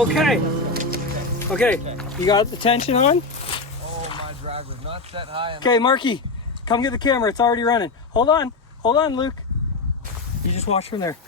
Okay. Okay. You got the tension on? Oh, my drag was not set high enough. Okay, Marky, come get the camera. It's already running. Hold on. Hold on, Luke. You just watch from there.